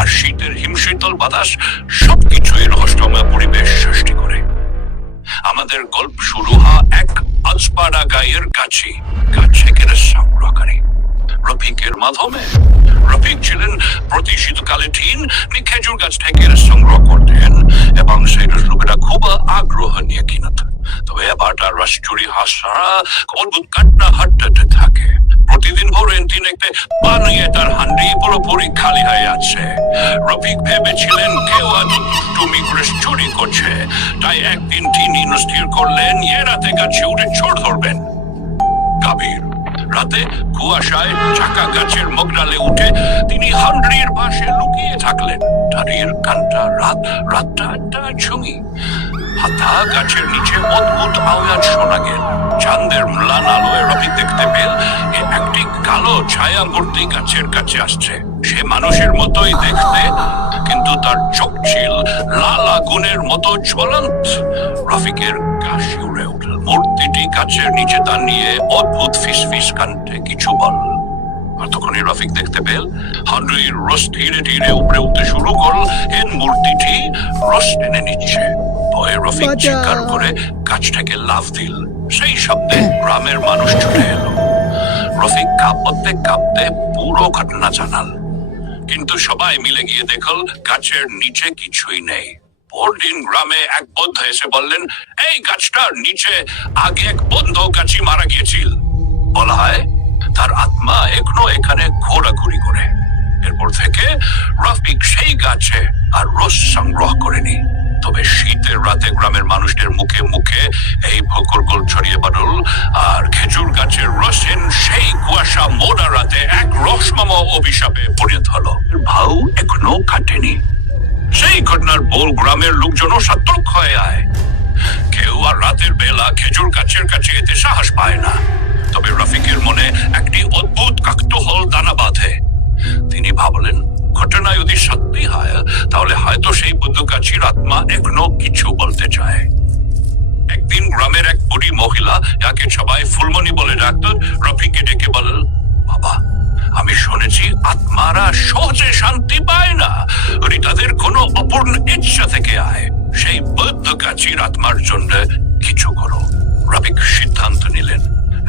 আর শীতের হিমশীতল বাতাস সবকিছুই রহস্যময় পরিবেশ সৃষ্টি করে। আমাদের গল্প শুরু হয় এক আজপাড়া গায়ের গাছে সংগ্রহকারী রফিকের মাধ্যমে। রফিক ছিলেন প্রতি শীতকালে খেজুর গাছ থেকে সংগ্রহ করতেন এবং সেই রসগুলা খুব আগ্রহ নিয়ে কিনত। তবে এবার তার রস চুরি হাসা অদ্ভুত কাটনা হাঁটতে থাকে। প্রতিদিন ভোরে দেখতে বানিয়ে তার হান্ডি পুরোপুরি খালি হয়ে আছে। রফিক ভেবেছিলেন কেউ আজ তুমি করে চুরি করছে, তাই একদিন তিনি স্থির করলেন এ রাতে গাছে উঠে চোর ধরবেন। কাবির রাতে কুয়াশায় চাকা গাছের মগডালে উঠে তিনি হান্ডির পাশে লুকিয়ে থাকলেন। হান্ডির কানটা রাতটা ঝুমি হাতা গাছের নিচে অদ্ভুত আওয়াজ শোনা গেল। চাঁদের ম্লান আলোয় রফিক দেখতে পেল একটি কালো ছায়া মূর্তি গাছের কাছে আসছে। সে মানুষের মতোই দেখতে, কিন্তু তার চোখ ছিল লাল আগুনের মতো জ্বলন্ত। রফিকের গা শিউরে উঠল। মূর্তিটি গাছের নিচে দাঁড়িয়ে অদ্ভুত ফিসফিস কান্তে কিছু বল। আর তখনই রফিক দেখতে পেল হান্ডির রস ধীরে ধীরে উপরে উঠতে শুরু করল। এর মূর্তিটি রস টেনে নিচ্ছে। ভয়ে রফিক চিৎকার করে গাছ থেকে লাফ দিল। সেই শব্দে গ্রামের মানুষ ছুটে এলো। রফিক কাঁপতে পুরো ঘটনা জানাল, কিন্তু সবাই মিলে গিয়ে দেখল গাছের নিচে কিছুই নেই। পরদিন গ্রামে এক বৌদ্ধ এসে বললেন এই গাছটার নিচে আগে এক বন্ধ গাছি মারা গিয়েছিল। বলা হয় তার আত্মা এখনো এখানে ঘোরাঘুরি করে। এরপর থেকে রফিক সেই গাছে আর রস সংগ্রহ করেনি। তবে শীতের রাতে গ্রামের মানুষদের মুখে মুখে এই ভকরগোল ছড়িয়ে পড়ল, আর খেজুর গাছের রসেন সেই কুয়াশা মোড়া রাতে এক রসমম অভিশাপে পরিণত হলো। ভাউ এখনো কাটেনি। সেই ঘটনার পর গ্রামের লোকজনও সতর্ক হয়ে আয়। কেউ আর রাতের বেলা খেজুর গাছের কাছে যেতে সাহস পায় না। তবে রফিকের মনে একটি অদ্ভুত কাকতালীয় দানা বাঁধে। তিনি ভাবলেন ঘটনা যদি সত্যি হয় তাহলে হয়তো সেই বৌদ্ধ গাছের আত্মা এখনো কিছু বলতে চায়। একদিন গ্রামের এক বুড়ি মহিলা, যাকে সবাই ফুলমণি বলে ডাকত, রফিককে ডেকে বলল বাবা, আমি শুনেছি আত্মারা সহজে শান্তি পায় না, তাদের কোনো অপূর্ণ ইচ্ছা থেকে আয়। সেই বৌদ্ধ গাছের আত্মার জন্য কিছু করো। রফিক সিদ্ধান্ত নিলেন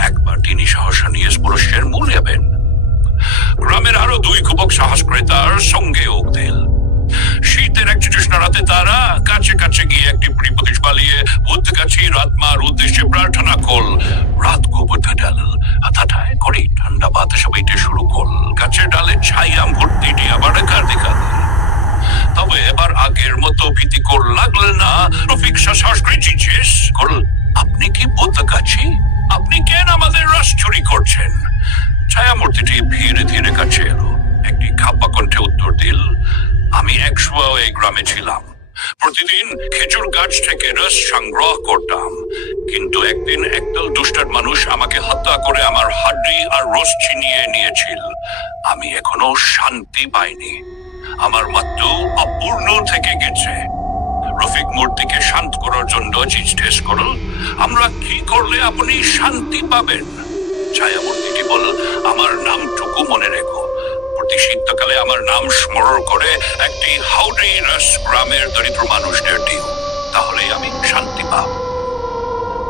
একবার তিনি সাহস নিয়ে পুরুষের মূল যাবেন। গ্রামের আরো দুই যুবক সাহস করে তার সঙ্গে যোগ দিল। শীতের এক জ্যোৎস্না রাতে তারা কাছে কাছে গিয়ে একটি প্রতিশ বালিয়ে বুদ্ধ গাছের আত্মার উদ্দেশ্যে প্রার্থনা করল। রাত গোবর হাতাঠায় করে ঠান্ডা বাতাস বইতে শুরু করল। গাছের ডালে ছাইয়া মূর্তিটি আবার দেখা দিল। তবে এবার আগের মতো ভীতিকর লাগল না। রফিক সাহস করে জিজ্ঞেস করল আপনি কি বৌদ্ধ গাছি? আপনি কেন আমাদের রস চুরি করছেন? ছায়া মূর্তিটি ধীরে ধীরে কাছে এলো। একটি খাপা কণ্ঠে উত্তর দিল আমি একসময় এই গ্রামে ছিলাম। প্রতিদিন খেজুর গাছ থেকে রস সংগ্রহ করতাম, কিন্তু একদিন একদল দুষ্টার মানুষ আমাকে হত্যা করে আমার হাড্ডি আর রস ছিনিয়ে নিয়েছিল। আমি এখনো শান্তি পাইনি। আমার মৃত্যু অপূর্ণ থেকে গেছে। রফিক মূর্তিকে শান্ত করার জন্য জিজ্ঞেস করল আমরা কি করলে আপনি শান্তি পাবেন? ছায়া মূর্তিটি বলল আমার নামটুকু মনে রেখো। প্রতি শীতকালে আমার নাম স্মরণ করে একটি হাউডি রস গ্রামের দরিদ্র মানুষদের দিও, তাহলে আমি শান্তি পাব।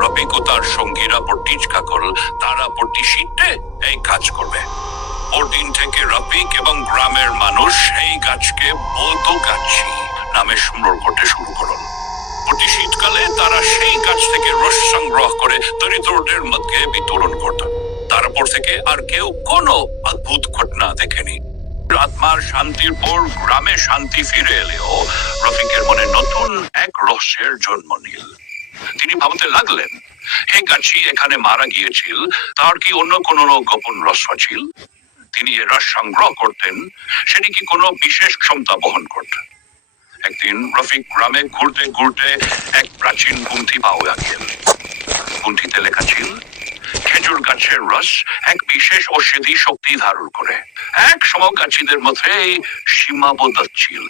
রফিক ও তার সঙ্গীরা প্রতিজ্ঞা করল তারা প্রতি শীতে এই কাজ করবে। পরদিন থেকে রফিক এবং গ্রামের মানুষ এই গাছকে বৌদ্ধ গাছি নামে স্মরণ করতে শুরু করল। প্রতি শীতকালে তারা সেই গাছ থেকে রস সংগ্রহ করে দরিদ্রদের মধ্যে বিতরণ করত। তারপর থেকে আর কেউ কোনো অদ্ভুত ঘটনা দেখেনি। আত্মার শান্তির পর গ্রামে শান্তি ফিরে এলেও রফিকের মনে নতুন এক রহস্যের জন্ম নিল। তিনি ভাবতে লাগলেন এই গাছি এখানে মারা গিয়েছিল, তার কি অন্য কোনো গোপন রহস্য ছিল? তিনি এ রস সংগ্রহ করতেন, সেটি কি কোনো বিশেষ ক্ষমতা বহন করতেন? একদিন রফিক গ্রামে ঘুরতে ঘুরতে এক প্রাচীন পুঁথি পাওয়া গেল। পুঁথিতে লেখা ছিল খেজুর গাছের রস এক বিশেষ ঔষধি শক্তি ধারণ করে। এক সময় গাছিদের মধ্যে এই সীমাবদ্ধ ছিল।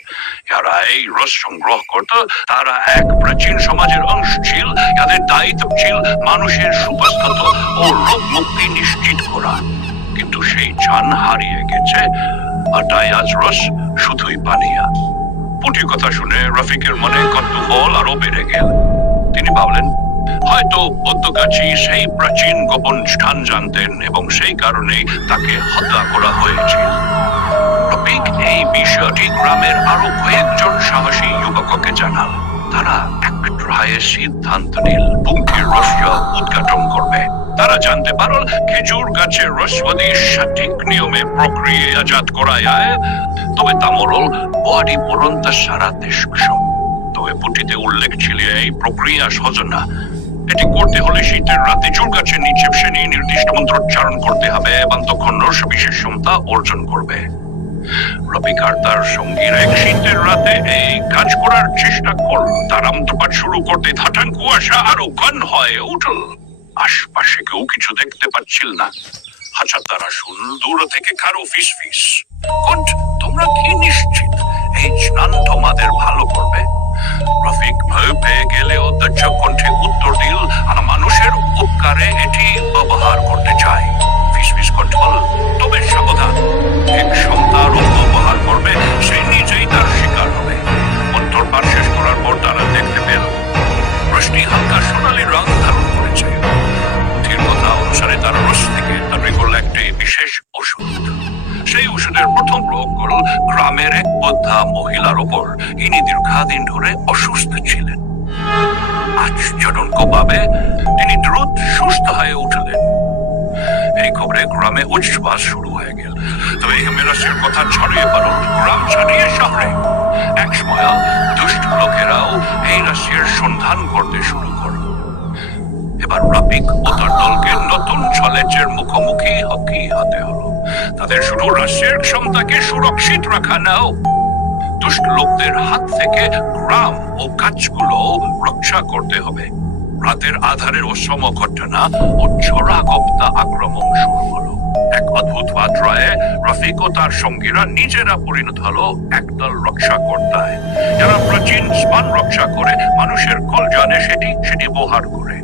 যারা এই রস সংগ্রহ করত তারা এক প্রাচীন সমাজের অংশ ছিল, যাদের দায়িত্ব ছিল মানুষের সুস্বাস্থ্য ও রোগ মুক্তি নিশ্চিত করা। কিন্তু সেই জান হারিয়ে গেছে। আর তাই আজ রস শুধুই পানিয়া। পুটির কথা শুনে রফিকের মনে কৌতূহল আরো বেড়ে গেল। তিনি ভাবলেন, হয়তো পদ্মগাছি সেই প্রাচীন গোপন স্থান জানতেন এবং সেই কারণেই তাকে হত্যা করা হয়েছিল। রফিক এই বিষয়টি গ্রামের আরো কয়েকজন সাহসী যুবককে জানাল। তারা এক রায়ে সিদ্ধান্ত নিল পুঙ্কির রহস্য উদ্ঘাটন করবে। তারা জানতে পারল খেজুর গাছের রস যদি সঠিক নিয়মে প্রক্রিয়াজাত করা যায় তবে তা মরল বডি পর্যন্ত সারা দেশ। তবে পুঁটিতে উল্লেখ ছিল এই প্রক্রিয়া সহজ না। এটি করতে হলে শীতের রাতে চুল গাছের নিচে শ্রেণী নির্দিষ্ট মন্ত্রোচ্চারণ করতে হবে এবং তখন রস বিশেষ ক্ষমতা অর্জন করবে। রফিক আর তার সঙ্গীরা এক শীতের রাতে এই কাজ করার চেষ্টা করল। তারা মন্ত্রপাঠ শুরু করতে হঠাৎ কুয়াশা আরো ঘন হয়ে উঠল। আশপাশে কেউ কিছু দেখতে পাচ্ছিল না। হঠাৎ তারা শুনল দূর থেকে কারো ফিস ফিস। কণ্ঠ, তোমরা কি নিশ্চিত এই স্নান তোমাদের ভালো করবে? রফিক ভয় পেয়ে গেলেও দক্ষ কণ্ঠে উত্তর দিল, আমরা মানুষের উপকারে এটি ব্যবহার করতে চাই। ফিসফিস কণ্ঠ বলল, তবে সাবধান, এক সন্তান ব্যবহার করবে সে নিজেই তার শিকার হবে। মন্ত্র পাঠ শেষ করার পর তারা দেখতে পেল রসটি হালকা সোনালী রং ধারণ করেছে। পুঁথির কথা অনুসারে তার রস থেকে তৈরি করল একটি বিশেষ ওষুধ। সেই ওষুধের প্রথম প্রয়োগ করল গ্রামের এক বৃদ্ধা মহিলার ওপর। ইনি দীর্ঘদিন ধরে অসুস্থ ছিলেন। আশ্চর্যজনকভাবে তিনি দ্রুত সুস্থ হয়ে উঠলেন। এই খবরে গ্রামে উচ্ছ্বাস শুরু হয়ে গেল। তবে এই রসের কথা ছড়িয়ে পড়ল গ্রাম ছাড়িয়ে শহরে। এক সময় দুষ্ট লোকেরাও এই রসের সন্ধান করতে শুরু করল। এবার রফিক ও তার দলকে নতুন চ্যালেঞ্জের মুখোমুখি হতে হলো। তাদের শুধু রসের ক্ষমতাকে সুরক্ষিত রাখা নাও, দুষ্ট লোকদের হাত থেকে গ্রাম ও গাছগুলো রক্ষা করতে হবে। রাতের আধারের অসম ঘটনা ও চোরাগোপ্তা আক্রমণ শুরু হলো। এক অদ্ভুত মাত্রায় রফিক ও তার সঙ্গীরা নিজেরা পরিণত হলো একদল রক্ষাকর্তায়, যারা প্রাচীন স্থান রক্ষা করে মানুষের কল্যাণে সেটি ব্যবহার করে।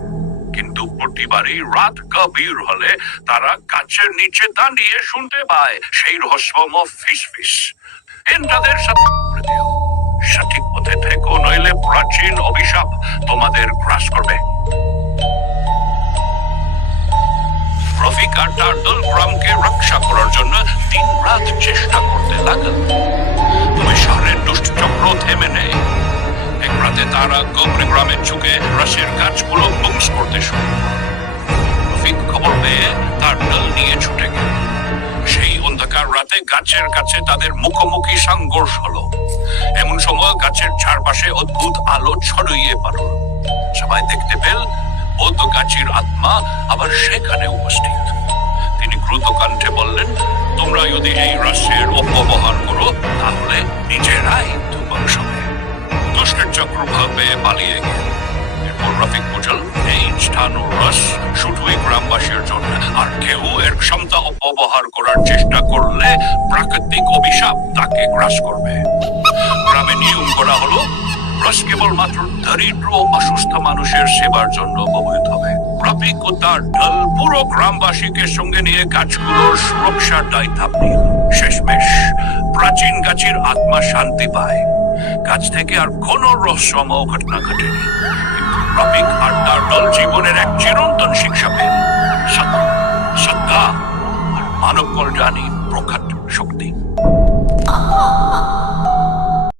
কিন্তু প্রতিবারই রাত গভীর হলে তারা গাছের নিচে দাঁড়িয়ে শুনতে পায় সেই রহস্যময় ফিস ফিস। তাদের সাথে করে দিও, সঠিক পথে থেকো, নইলে প্রাচীন অভিশাপ তোমাদের গ্রাস করবে। রফিক আর তার দল গ্রামকে রক্ষা করার জন্য দিন রাত চেষ্টা করতে লাগল। তবে শহরের দুষ্ট চক্র থেমে নেই। এক রাতে তারা গভীর গ্রামের চুকে রসের গাছগুলো ধ্বংস করতে শুরু করল। রফিক খবর পেয়ে তার দল নিয়ে ছুটে গেল। সেই অন্ধকার রাতে গাছের কাছে তাদের মুখোমুখি সংঘর্ষ হলো। এমন সময় গাছের চারপাশে অদ্ভুত আলো ছড়িয়ে পড়ল। সবাই দেখতে পেল পদ্মগাছির আত্মা আবার সেখানে উপস্থিত। তিনি দ্রুত কণ্ঠে বললেন, তোমরা যদি এই রসের অপব্যবহার করো তাহলে নিজেরাই ধ্বংস হবে। দুষ্টের চক্র ভাবে পালিয়ে গেল। এরপর রফিক বুঝল এই স্থান ও রস শুধুই গ্রামবাসীর জন্য, আর কেউ এর ক্ষমতা অপব্যবহার করার চেষ্টা করলে প্রাকৃতিক অভিশাপ তাকে গ্রাস করবে। গ্রামে নিয়ম করা হলো রস কেবলমাত্র দরিদ্র ও অসুস্থ মানুষের সেবার জন্য ব্যবহৃত হবে। রফিক ও তার দল পুরো গ্রামবাসীকে সঙ্গে নিয়ে গাছগুলোর সুরক্ষার দায়িত্ব নিল। শেষমেশ প্রাচীন গাছের আত্মা শান্তি পায়। গাছ থেকে আর কোনো রহস্যময় ঘটনা ঘটেনি। কিন্তু রফিক আর তার দল জীবনের এক চিরন্তন শিক্ষা পেল, শ্রদ্ধা আর মানব কল্যাণই প্রখর শক্তি।